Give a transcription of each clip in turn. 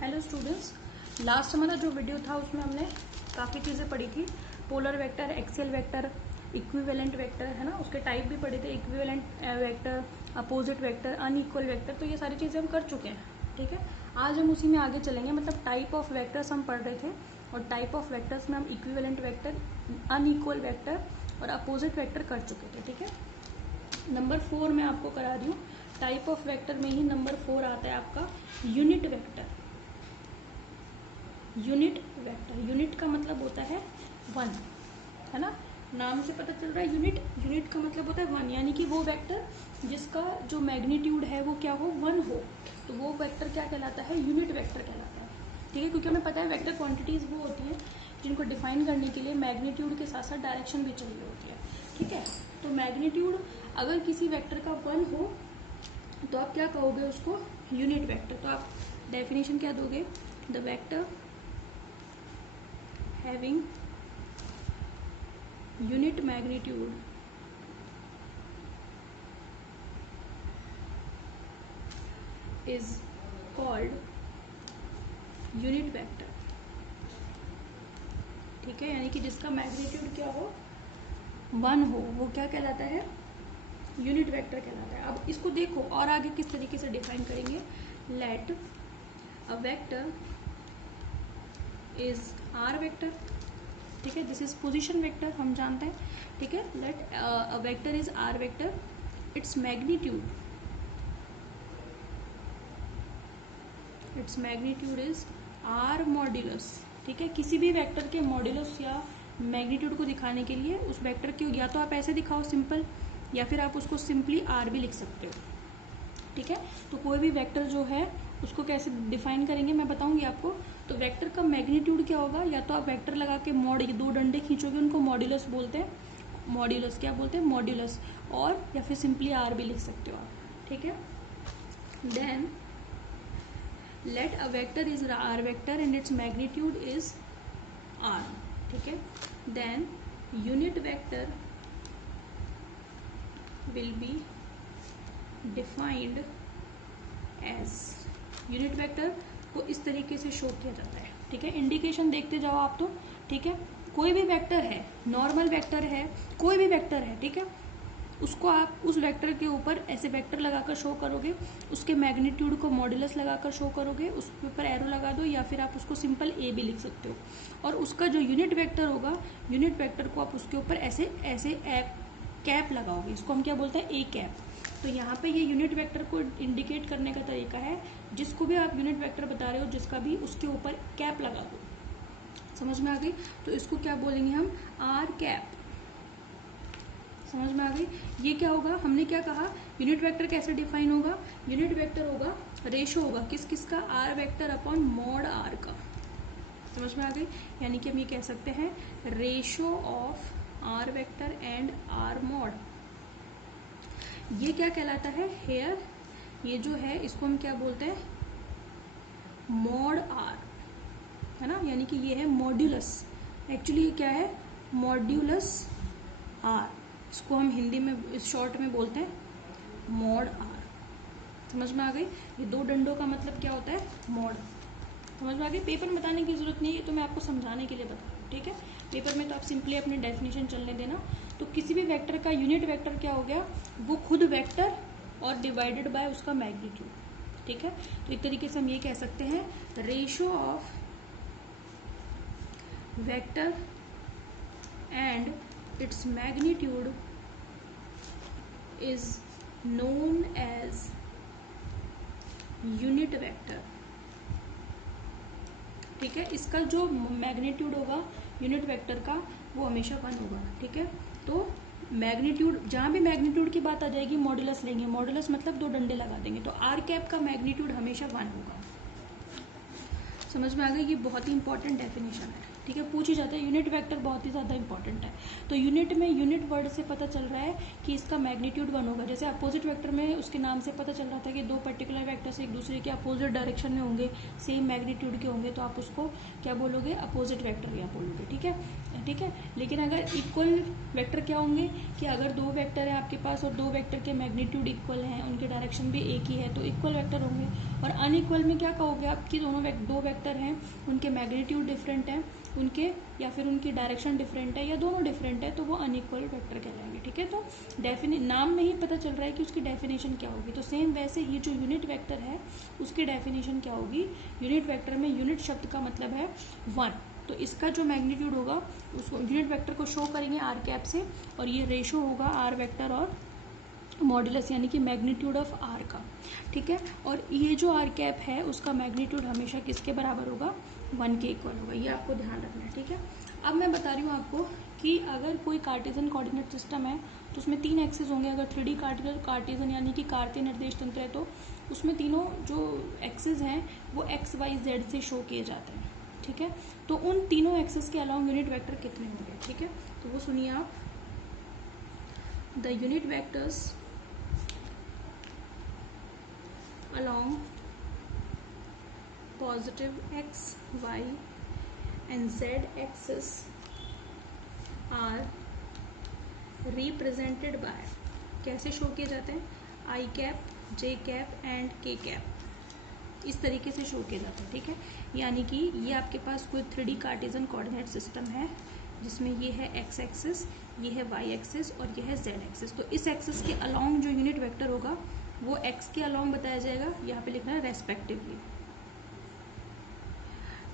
Hello students, last हमारा जो video था उसमें हमने काफ़ी चीज़ें पढ़ी थी। Polar vector, axial vector, equivalent vector, है ना, उसके टाइप भी पढ़े थे। Equivalent vector, opposite vector, unequal vector, तो ये सारी चीज़ें हम कर चुके हैं। ठीक है, आज हम उसी में आगे चलेंगे। मतलब टाइप ऑफ वेक्टर्स हम पढ़ रहे थे और टाइप ऑफ वेक्टर्स में हम इक्विवेलेंट वेक्टर, अनइक्वल वेक्टर और अपोजिट वेक्टर कर चुके थे। ठीक है, नंबर 4 में आपको करा रही हूँ। टाइप ऑफ वेक्टर में ही नंबर 4 आता है आपका unit vector. Unit vector, unit का मतलब होता है 1, है ना, नाम से पता चल रहा है। यूनिट, यूनिट का मतलब होता है 1, यानी कि वो वेक्टर जिसका जो मैग्नीट्यूड है वो क्या हो, 1 हो, तो वो वेक्टर क्या कहलाता है, यूनिट वेक्टर कहलाता है। ठीक है, क्योंकि हमें पता है वेक्टर क्वांटिटीज वो होती हैं जिनको डिफाइन करने के लिए मैग्नीट्यूड के साथ साथ डायरेक्शन भी चाहिए होती है। ठीक है, तो मैग्नीट्यूड अगर किसी वेक्टर का 1 हो तो आप क्या कहोगे उसको, यूनिट वेक्टर। तो आप डेफिनेशन क्या दोगे, the vector having unit magnitude is called unit vector। ठीक है, यानी कि जिसका मैग्नीट्यूड क्या हो, 1 हो, वो क्या कहलाता है, यूनिट वेक्टर कहलाता है। अब इसको देखो और आगे किस तरीके से डिफाइन करेंगे। Let a vector is r vector. ठीक है, दिस इज पोजीशन वेक्टर, हम जानते हैं। ठीक है, let a vector is r vector, its magnitude is r modulus. ठीक है, किसी भी वेक्टर के मॉड्यूलस या मैग्नीट्यूड को दिखाने के लिए उस वेक्टर को या तो आप ऐसे दिखाओ सिंपल, या फिर आप उसको सिंपली आर भी लिख सकते हो। ठीक है, तो कोई भी वेक्टर जो है उसको कैसे डिफाइन करेंगे मैं बताऊंगी आपको। तो वेक्टर का मैग्नीट्यूड क्या होगा, या तो आप वेक्टर लगा के मॉड, ये 2 डंडे खींचोगे उनको मॉड्यूलस बोलते हैं। मॉड्यूलस क्या बोलते हैं, मॉड्यूलस, और या फिर सिंपली आर भी लिख सकते हो आप। ठीक है, then let a vector is r vector and its magnitude is r. ठीक है, then unit vector will be defined as, unit vector को इस तरीके से शो किया जाता है। ठीक है, इंडिकेशन देखते जाओ आप तो। ठीक है, कोई भी वेक्टर है, नॉर्मल वेक्टर है, कोई भी वेक्टर है, ठीक है, उसको आप उस वेक्टर के ऊपर ऐसे वेक्टर लगाकर शो करोगे, उसके मैग्नीट्यूड को मॉड्यूलस लगाकर शो करोगे, उसके ऊपर एरो लगा दो, या फिर आप उसको सिंपल ए भी लिख सकते हो। और उसका जो यूनिट वेक्टर होगा, यूनिट वेक्टर को आप उसके ऊपर ऐसे ऐसे कैप लगाओगे, इसको हम क्या बोलते हैं, ए कैप। तो यहाँ पे ये यूनिट वेक्टर को इंडिकेट करने का तरीका है, जिसको भी आप यूनिट वेक्टर बता रहे हो जिसका भी, उसके ऊपर कैप लगा दो। समझ में आ गई, तो इसको क्या बोलेंगे हम, आर कैप। समझ में आ गई, ये क्या होगा, हमने क्या कहा, यूनिट वेक्टर कैसे डिफाइन होगा, यूनिट वेक्टर होगा, रेशो होगा किस किस का, r vector upon mod r का। समझ में आ गई, यानी कि हम ये कह सकते हैं ratio of r vector and r mod. ये क्या कहलाता है, हेयर, ये जो है इसको हम क्या बोलते हैं, मॉड आर, है ना, यानी कि ये है मॉड्यूलस। एक्चुअली ये क्या है, मॉड्यूलस आर, इसको हम हिंदी में शॉर्ट में बोलते हैं मॉड आर। समझ में आ गई, ये 2 डंडों का मतलब क्या होता है, मॉड। समझ में आ गई, पेपर में बताने की जरूरत नहीं है, तो मैं आपको समझाने के लिए बता रही हूँ। ठीक है, पेपर में तो आप सिंपली अपने डेफिनेशन चलने देना। तो किसी भी वेक्टर का यूनिट वेक्टर क्या हो गया, वो खुद वेक्टर और डिवाइडेड बाय उसका मैग्नीट्यूड। ठीक है, तो एक तरीके से हम ये कह सकते हैं ratio of vector and its magnitude is known as unit vector. ठीक है, इसका जो मैग्नीट्यूड होगा यूनिट वेक्टर का वो हमेशा 1 होगा। ठीक है, तो मैग्नीट्यूड, जहां भी मैग्नीट्यूड की बात आ जाएगी मॉड्यूलस लेंगे, मॉड्यूलस मतलब 2 डंडे लगा देंगे, तो आर कैप का मैग्नीट्यूड हमेशा 1 होगा। समझ में आ गई, ये बहुत ही इंपॉर्टेंट डेफिनेशन है। ठीक है, पूछ ही जाता है। यूनिट वेक्टर बहुत ही ज़्यादा इंपॉर्टेंट है। तो यूनिट में यूनिट वर्ड से पता चल रहा है कि इसका मैग्नीट्यूड 1 होगा। जैसे अपोजिट वेक्टर में उसके नाम से पता चल रहा था कि दो पर्टिकुलर वेक्टर्स एक दूसरे के अपोजिट डायरेक्शन में होंगे, सेम मैग्नीट्यूड के होंगे, तो आप उसको क्या बोलोगे, अपोजिट वेक्टर या बोलोगे। ठीक है, ठीक है। लेकिन अगर इक्वल वेक्टर क्या होंगे कि अगर दो वेक्टर है आपके पास और दो वेक्टर के मैग्नीट्यूड इक्वल हैं, उनके डायरेक्शन भी एक ही है, तो इक्वल वेक्टर होंगे। और अनइक्वल में क्या कहोगे आप कि दोनों दो वेक्टर हैं, उनके मैग्नीट्यूड डिफरेंट है, उनके या फिर उनकी डायरेक्शन डिफरेंट है या दोनों डिफरेंट है, तो वो अनइक्वल वेक्टर कहलाएंगे। ठीक है, तो नाम में ही पता चल रहा है कि उसकी डेफिनेशन क्या होगी। तो सेम वैसे ये जो यूनिट वेक्टर है उसकी डेफिनेशन क्या होगी। यूनिट वेक्टर में यूनिट शब्द का मतलब है 1, तो इसका जो मैग्नीट्यूड होगा उसको यूनिट वेक्टर को शो करेंगे आर कैप से, और ये रेशो होगा आर वेक्टर और मॉड्यूलस यानी कि मैग्नीट्यूड ऑफ आर का। ठीक है, और ये जो आर कैप है उसका मैग्नीट्यूड हमेशा किसके बराबर होगा, 1 के इक्वल होगा। ये आपको ध्यान रखना है। ठीक है, अब मैं बता रही हूँ आपको कि अगर कोई कार्टेशियन कोऑर्डिनेट सिस्टम है तो उसमें 3 एक्सिस होंगे। अगर 3D कार्टेशियन यानी कि कार्तीय निर्देश तंत्र है तो उसमें तीनों जो एक्सिस हैं वो एक्स वाई जेड से शो किए जाते हैं। ठीक है, तो उन तीनों एक्सिस के अलावा यूनिट वेक्टर कितने होंगे। ठीक है, तो वो सुनिए आप, the unit vectors along positive x, y and z axis are represented by, कैसे शो किए जाते हैं, आई कैप, जे कैप एंड के कैप, इस तरीके से शो किए जाते हैं। ठीक है, यानी कि ये आपके पास कोई 3D कार्टेशियन कोऑर्डिनेट सिस्टम है जिसमें ये है एक्स एक्सिस, ये है वाई एक्सिस और ये है जेड एक्सिस। तो इस एक्सिस के अलोंग जो यूनिट वेक्टर होगा वो एक्स के अलोंग बताया जाएगा, यहाँ पे लिखना है रेस्पेक्टिवली।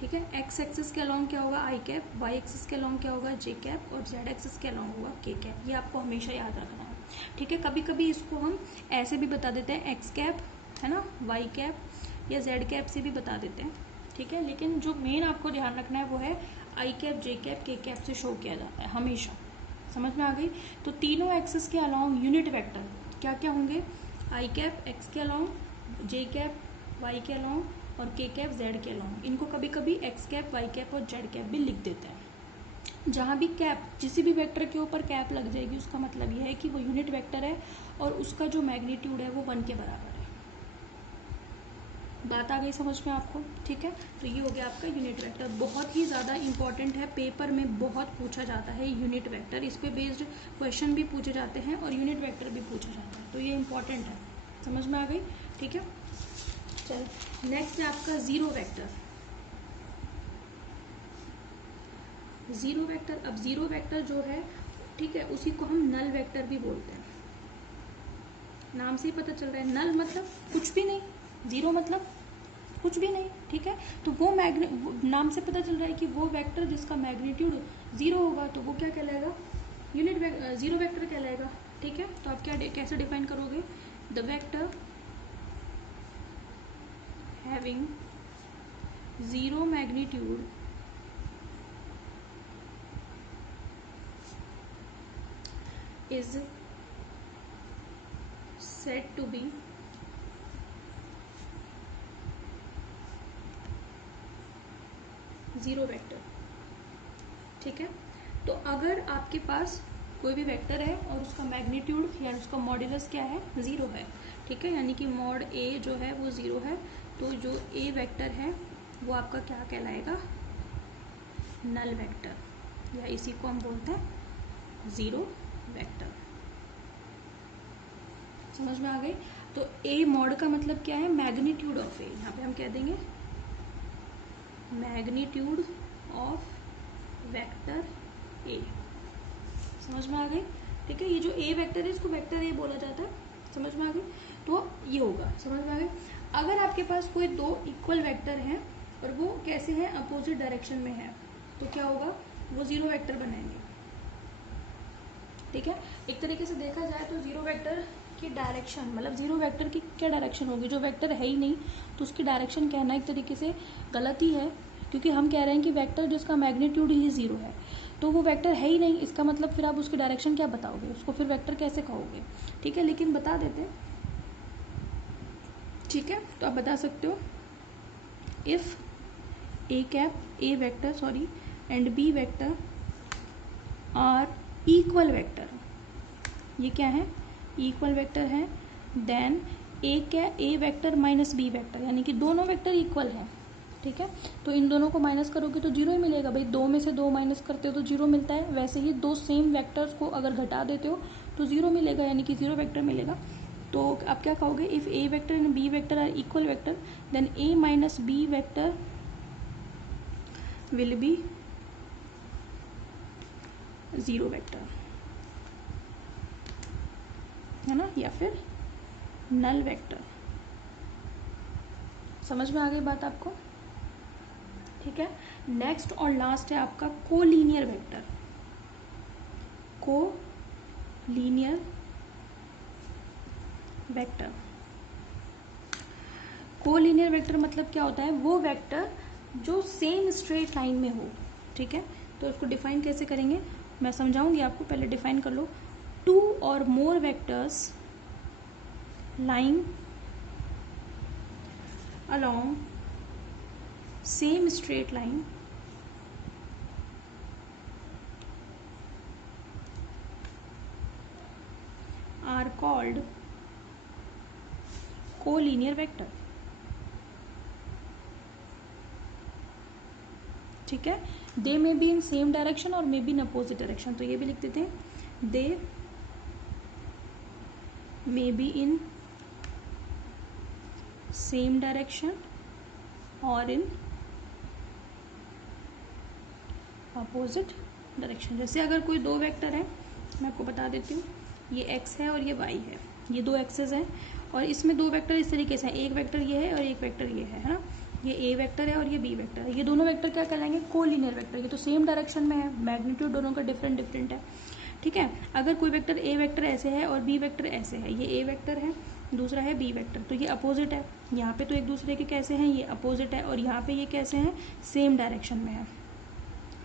ठीक है, एक्स एक्सिस के अलोंग क्या होगा, आई कैप, वाई एक्सिस के अलोंग क्या होगा, जे कैप, और जेड एक्सिस के अलोंग होगा के कैप। ये आपको हमेशा याद रखना है। ठीक है, कभी कभी इसको हम ऐसे भी बता देते हैं, एक्स कैप है ना, वाई कैप या जेड कैप से भी बता देते हैं। ठीक है, लेकिन जो मेन आपको ध्यान रखना है वो है आई कैप, जे कैप, के कैप से शो किया जाता है हमेशा। समझ में आ गई। तो तीनों एक्सिस के अलोंग यूनिट वेक्टर क्या क्या होंगे, आई कैप एक्स के अलोंग, जे कैप वाई के अलोंग और के कैप जेड के अलोंग। इनको कभी कभी एक्स कैप, वाई कैप और जेड कैप भी लिख देते हैं। जहां भी कैप, किसी भी वेक्टर के ऊपर कैप लग जाएगी उसका मतलब यह है कि वो यूनिट वेक्टर है और उसका जो मैग्नीट्यूड है वो 1 के बराबर है। बात आ गई समझ में आपको। ठीक है, तो ये हो गया आपका यूनिट वेक्टर, बहुत ही ज़्यादा इंपॉर्टेंट है, पेपर में बहुत पूछा जाता है यूनिट वेक्टर। इस पे बेस्ड क्वेश्चन भी पूछे जाते हैं और यूनिट वेक्टर भी पूछा जाता है, तो ये इंपॉर्टेंट है। समझ में आ गई। ठीक है, चल नेक्स्ट है आपका जीरो वेक्टर। जीरो वेक्टर, अब जीरो वेक्टर जो है, ठीक है, उसी को हम नल वेक्टर भी बोलते हैं। नाम से ही पता चल रहा है, नल मतलब कुछ भी नहीं, जीरो मतलब कुछ भी नहीं। ठीक है, तो वो नाम से पता चल रहा है कि वो वेक्टर जिसका मैग्नीट्यूड 0 होगा तो वो क्या कहलाएगा, यूनिट जीरो वेक्टर कहलाएगा। ठीक है, तो आप क्या कैसे डिफाइन करोगे, the vector having zero magnitude is said to be zero vector. ठीक है, तो अगर आपके पास कोई भी वेक्टर है और उसका मैग्नीट्यूड या उसका मॉड्यूलस क्या है, 0 है। ठीक है, यानी कि मॉड ए जो है वो 0 है, तो जो ए वेक्टर है वो आपका क्या कहलाएगा, नल वेक्टर, या इसी को हम बोलते हैं जीरो वेक्टर। समझ में आ गई। तो ए मॉड का मतलब क्या है, मैग्नीट्यूड ऑफ ए, यहाँ पे हम कह देंगे मैग्नीट्यूड ऑफ वेक्टर ए। समझ में आ गई। ठीक है, ये जो ए वेक्टर है इसको वेक्टर ए बोला जाता है। समझ में आ गई, तो ये होगा। समझ में आ गई। अगर आपके पास कोई दो इक्वल वेक्टर हैं और वो कैसे हैं, अपोजिट डायरेक्शन में है, तो क्या होगा, वो जीरो वेक्टर बनाएंगे। ठीक है, एक तरीके से देखा जाए तो जीरो वेक्टर की डायरेक्शन, मतलब जीरो वेक्टर की क्या डायरेक्शन होगी, जो वेक्टर है ही नहीं तो उसकी डायरेक्शन कहना एक तरीके से गलत ही है, क्योंकि हम कह रहे हैं कि वेक्टर जिसका मैग्नीट्यूड ही 0 है, तो वो वेक्टर है ही नहीं, इसका मतलब फिर आप उसकी डायरेक्शन क्या बताओगे, उसको फिर वेक्टर कैसे कहोगे। ठीक है, लेकिन बता देते। ठीक है, तो आप बता सकते हो, if a cap, a vector sorry and b vector are equal vector, ये क्या है, इक्वल वेक्टर है, देन ए क्या, a vector minus b vector, यानी कि दोनों वेक्टर इक्वल है, ठीक है। तो इन दोनों को माइनस करोगे तो जीरो ही मिलेगा भाई, दो में से दो माइनस करते हो तो जीरो मिलता है। वैसे ही दो सेम वेक्टर्स को अगर घटा देते हो तो जीरो मिलेगा, यानी कि जीरो वेक्टर मिलेगा। तो आप क्या कहोगे, if a vector and b vector are equal vector then a minus b vector will be zero vector, है ना, या फिर नल वेक्टर। समझ में आ गई बात आपको, ठीक है। नेक्स्ट और लास्ट है आपका collinear vector. Collinear vector, collinear vector मतलब क्या होता है, वो वेक्टर जो सेम स्ट्रेट लाइन में हो, ठीक है। तो उसको डिफाइन कैसे करेंगे, मैं समझाऊंगी आपको, पहले डिफाइन कर लो। टू और मोर vectors lying along same straight line are called collinear vector, ठीक है। They may be in same direction और may be in opposite direction, तो ये भी लिख देते हैं, they may be in same direction और इन अपोजिट डायरेक्शन। जैसे अगर कोई दो वेक्टर है, मैं आपको बता देती हूँ, ये x है और ये y है, ये दो एक्सेस हैं और इसमें दो वेक्टर इस तरीके से हैं, एक वेक्टर ये है और एक वेक्टर ये है ना, ये a वेक्टर है और ये b वेक्टर है। ये दोनों वेक्टर क्या कहलाएंगे, कोलिनियर वेक्टर। ये तो सेम डायरेक्शन में है, मैग्नीट्यूड दोनों का डिफरेंट डिफरेंट है, ठीक है। अगर कोई वेक्टर a वेक्टर ऐसे है और b वेक्टर ऐसे है, ये a वेक्टर है, दूसरा है b वेक्टर, तो ये अपोजिट है। यहाँ पे तो एक दूसरे के कैसे हैं, ये अपोजिट है, और यहाँ पे ये कैसे हैं, सेम डायरेक्शन में है,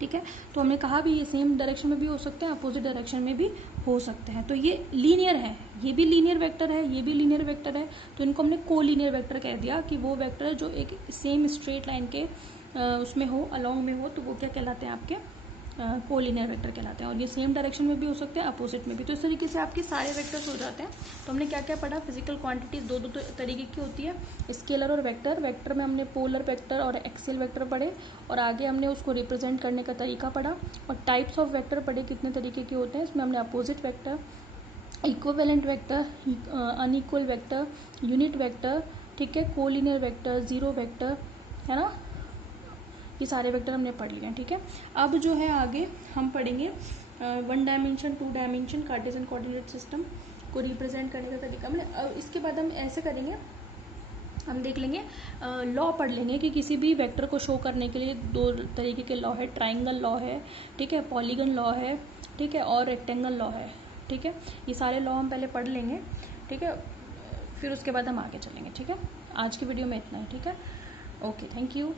ठीक है। तो हमने कहा भी ये सेम डायरेक्शन में भी हो सकते हैं, अपोजिट डायरेक्शन में भी हो सकते हैं। तो ये लीनियर है, ये भी लीनियर वेक्टर है, ये भी लीनियर वेक्टर है, तो इनको हमने कोलीनियर वेक्टर कह दिया कि वो वेक्टर जो एक सेम स्ट्रेट लाइन के उसमें हो, अलोंग में हो, तो वो क्या कहलाते हैं, आपके कोलिनियर वेक्टर कहलाते हैं। और ये सेम डायरेक्शन में भी हो सकते हैं, अपोजिट में भी। तो इस तरीके से आपके सारे वेक्टर्स हो जाते हैं। तो हमने क्या क्या पढ़ा, फिजिकल क्वांटिटीज दो तरीके की होती है, स्केलर और वेक्टर। वेक्टर में हमने पोलर वेक्टर और एक्सियल वेक्टर पढ़े, और आगे हमने उसको रिप्रेजेंट करने का तरीका पढ़ा, और टाइप्स ऑफ वेक्टर पढ़े, कितने तरीके के होते हैं। इसमें हमने opposite vector, equivalent vector, unequal vector, unit vector, ठीक है, कोलिनियर वेक्टर, जीरो वेक्टर, है ना, ये सारे वेक्टर हमने पढ़ लिए हैं, ठीक है। अब जो है आगे हम पढ़ेंगे 1 dimension 2 dimension Cartesian coordinate system को रिप्रेजेंट करने का तरीका। अब इसके बाद हम ऐसे करेंगे, हम देख लेंगे, लॉ पढ़ लेंगे कि किसी भी वेक्टर को शो करने के लिए दो तरीके के लॉ है, ट्राइंगल लॉ है, ठीक है, पॉलीगन लॉ है, ठीक है, और रेक्टेंगल लॉ है, ठीक है। ये सारे लॉ हम पहले पढ़ लेंगे, ठीक है, फिर उसके बाद हम आगे चलेंगे, ठीक है। आज की वीडियो में इतना है, ठीक है। Okay, thank you.